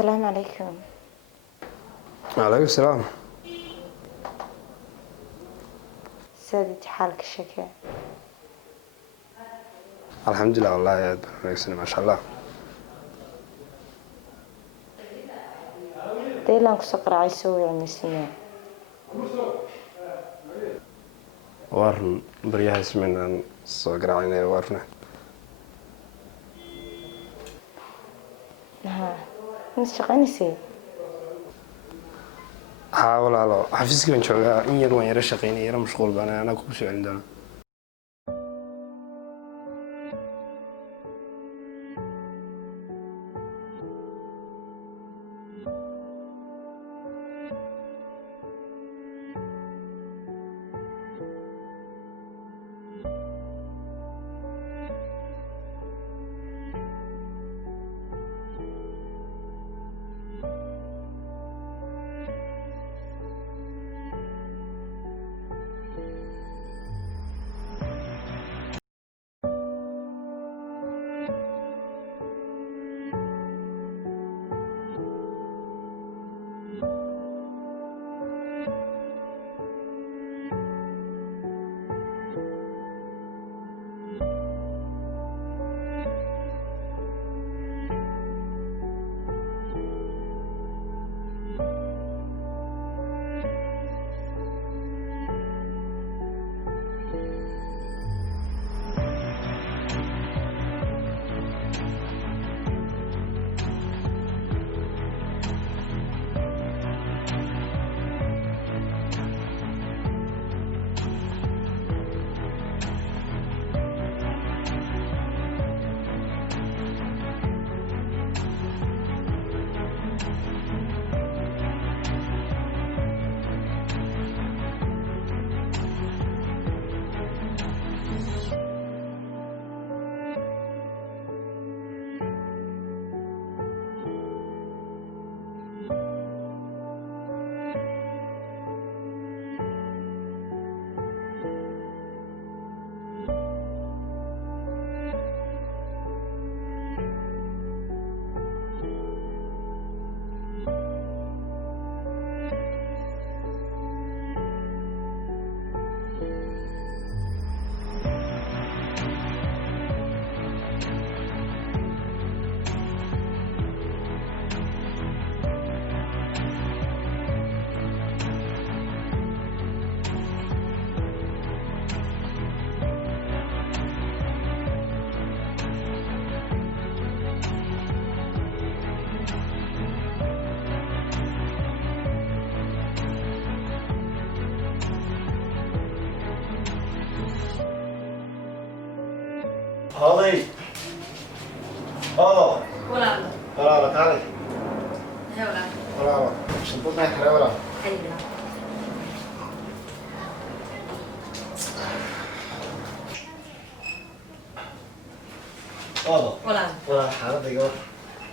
السلام عليكم. وعليكم السلام. سادتي حالك الشكا؟ الحمد لله والله يا بنكسن ما شاء الله. ديلان كسقر عيسوي عن السنة. وارن بريها اسمنا صقر عيني وارنا. ها نشتغل نسي. حاول على حفيزك من شغال إن يروح يرشقيني يرى مشغول بنا أنا كوب شيء عندنا. هذي ولا تعالي ولا شنطتنا يحرى ولا أيوة ولا حالتك ولا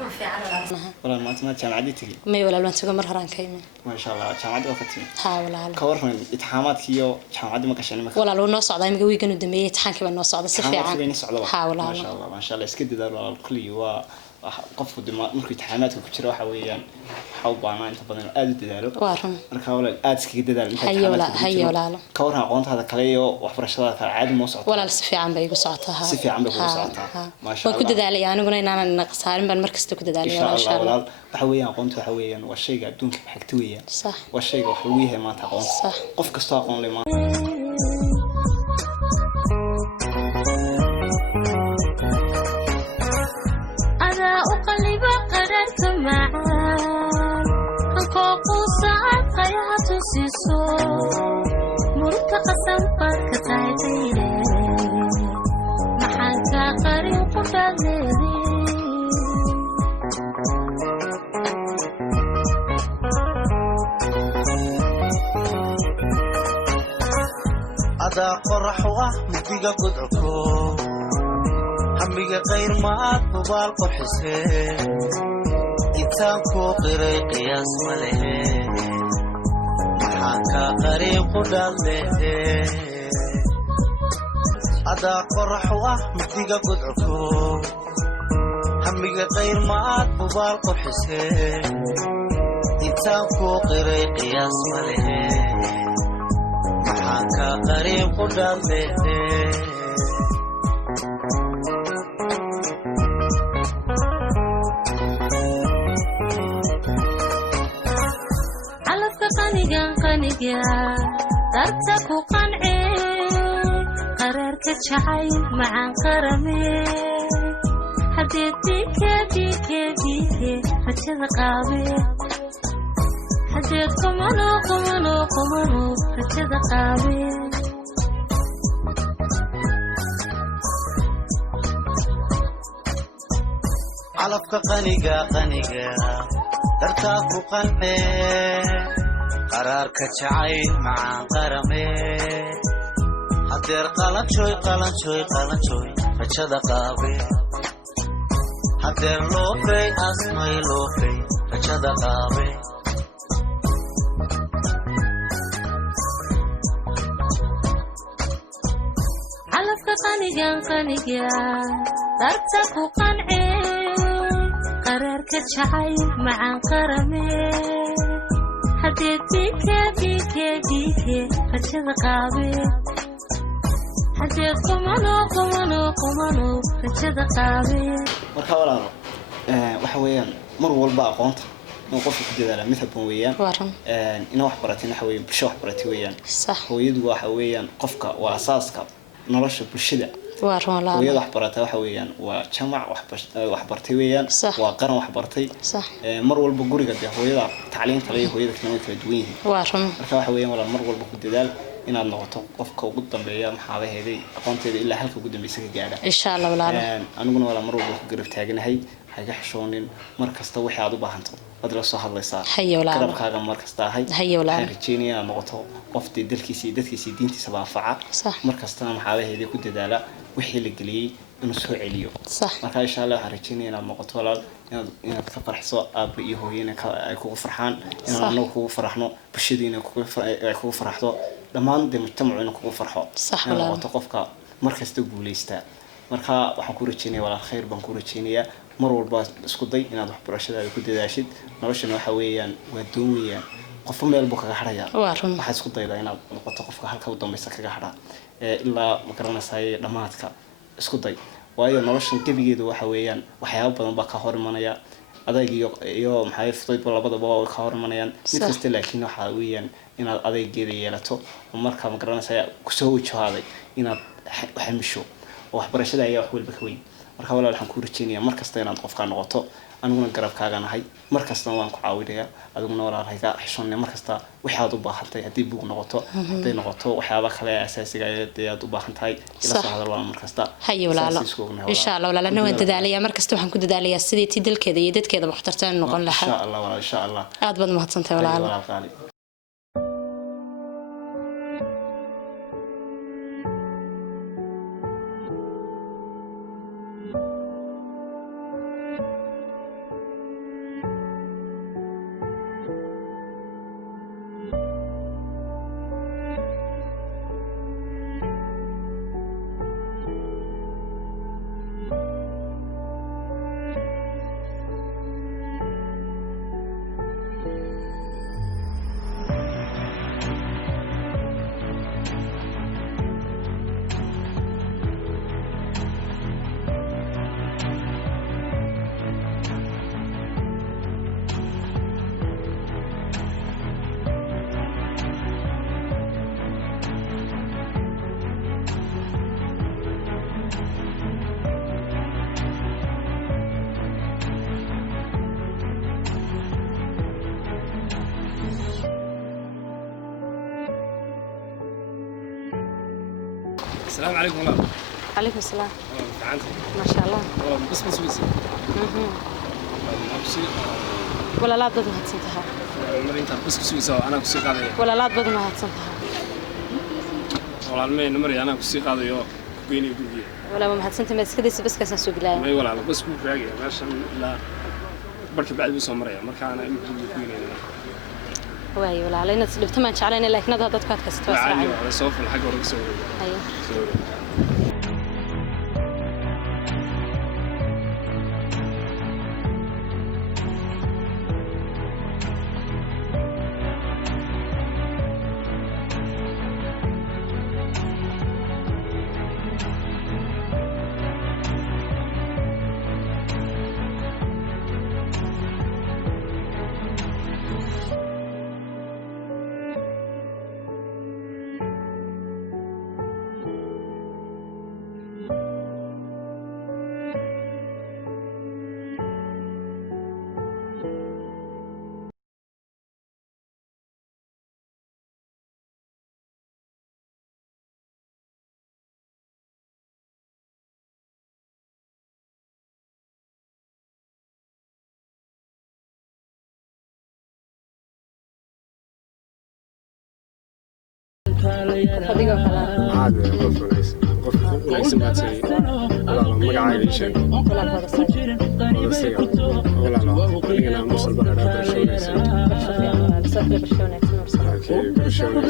ما في عرض ولا ما جامعتي تجي ما ولا لون سوق مرهران كيمين. ما شاء الله جامعتي وقتي ها ولا كورنا اتحامات كيو جامعتي ما كشاني ما ولا لون نص عضاي مجوي كانوا دمية تحنك بالنص عضا سفيعة. ها ما شاء الله اسكت دار ولا الكلي و قف دماء مركي اتحامات وكتير وحويان حوب أنا أنت بدنا أدي تدارو. وارهم. أنا ولا أدي كي تدار. هي ولا لا. كورها قانت هذا كليه وحفرش هذا عادي موسعة. ولا السفيعة عم بيجو ساعتها. سفيعة عم بيجو ساعتها. ما شاء الله. وكنت دالي أنا قلنا إن أنا نقصارن بالمركز تكنت دالي ما شاء الله. وحويان قانت وحويان والشيء قاعدون بحكتوية. صح. والشيء وحويه ما تقون. صح. قف كستاقون لي ما. أقلب قررت معاه أنقاقو ساعات خيات سيسو مرت قسم قد كتايتيني محاكا قريب قداديني أدا قرح وأحمدك قدعكو هميك غير ما أطبال قحسين إنسان كوقري قياس مليه محاكا قريب قدال ليه أدا قرح وأحمدك قدعكو hamiga qayr maad hubaal qurxisee intaan kuu qiray qiyaas ma lehe maxaan kaa qariin ku dhaadlehe calafka qanigan qaniga darta ku qance qaraarka jacayl macaan qarame haddee diike rajada qaabe hadeed qumano rajada qaabe calafka qaniga dartaa ku qance qaraarka jacayl macaan qarame hadeer qalanjooy rajada qaabe hadeer loofey asmay loofey rajada qaabe calafka qanigan darta ku qance qaraarka jacayl macaan qarame haddee diike rajada qaabe hadeed qumano rajada qaabe marka walaalo waxa weeyaan mar walba aqoonta inuu qofku ku dadaala mid habboon weeyaan inuu wax baratin waxa weeyaan bulsho wax baratay weeyaan hooyadu waxa weeyaan qofka waa asaaska nolosha bulshada hooyada wax barata waxa weeyaan waa jamac wax bartay weeyaan waa qaran wax bartay mar walba guriga de hooyada tacliinta iyo hooyada kala duwan yihiin marka waxa weeyaan walaal mar walba ku dadaal inaad noqoto qofka ugu dambeeya maxaabaheeday aqoonteeda ilaa halka ugu dambeeysa ka gaadha insha Allah walaal aniguna walaal mar walba ku garab taaganahay haga xishoonin mar kasta wixii aad u baahanto wad la soo hadlaysaa garabkaaga mar kasta rajeynayaa noqoto qof dadkiisa diintiisa baafaca mar kasta maxaabaheeday ku dadaala wixii la geliyay inuu soo celiyo marka insha Allah waxaan rajeynayaa inaad noqoto walaal inaad ka farxso aabba iyo hooyana ay kugu farxaan inaad anagu kugu faraxno bulshadiina kugu faraxdo dhammaan mujtamacu inuu kugu farxo inaad noqoto qofka mar kasta guuleysta marka waxaan ku rajeynayaa walaal khayr baan ku rajeynayaa mar walba isku day inaad waxbarashadaada ku dadaashid noloshana waxa weeyaan waa doon weeyaan qofka meel buu kaga xarayaa waxaad isku daydaa inaad noqoto qofka halka u dambaysa kaga xara ilaa ma garanaysaay dhamaadka isku day waayo noloshan gebigeedu waxa weeyaan waxyaabo badan baa ka hor imanaya adeeg iyo maxay fudayd labadaba oo ka hor imanayaan mid kasta laakiin waxa weeyaan inaad adeegeeda yeelato oo marka ma garanaysaay ku soo wajahaaday inaad xamisho oo waxbarashada ayaa wax walba ka weyn marka walaal waxaan ku rajeynayaa mar kasta inaad qofka noqoto aniguna garabkaaga nahay mar kasta waan ku caawinayaa adiguna walaal hayga xishoonne mar kasta wixii aad u baahantahay haddii buug noqoto hadday noqoto waxyaaba kale asaasiga aad u baahantahay ila soo hadal waan mar kasta hayo walaalo insha Allah walaalana waan dadaalayaa mar kasta waxaan ku dadaalayaa sidii tii dalkeeda iyo dadkeeda waxtartaan noqon lahaa insha Allah walaal insha Allah aad baad mahadsantahay walaalo السلام عليكم ورحمة عليكم السلام ما شاء الله بس ولا لا بدنا هتسنتها بس أنا كسي قاضي ولا لا بدنا هتسنتها والله المين نمري أنا كسي قاضي بيني وبيني ولا ما هتسنت بس كده بس كاس سوق لا ما ولا بس كوك راجع ماشي لا بركب بعد بس مريا مركا أنا بيني واي ولا علينا تسلفت ما شعلنا لكن هذا ضدك كاست واسع على صوف الحق ورق سوي أيوه adigoo kala عاد قف وليس باتي لا مقعد شيء ولا هذا ولا ولا لا أنا موصل بقى برشلونة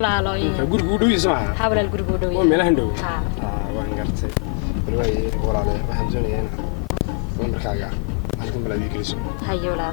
لا لا قول قولوا يسمع حاول القول قولوا وين هندو وين قرتي بالواي ولا عليه واحد جوني هنا وين ركعة عندكم بلادي كليسو هيا ولا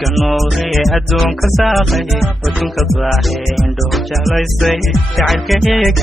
كنوري أدون كساقي وتنك ضاحي عنده جالسي تعال كهيك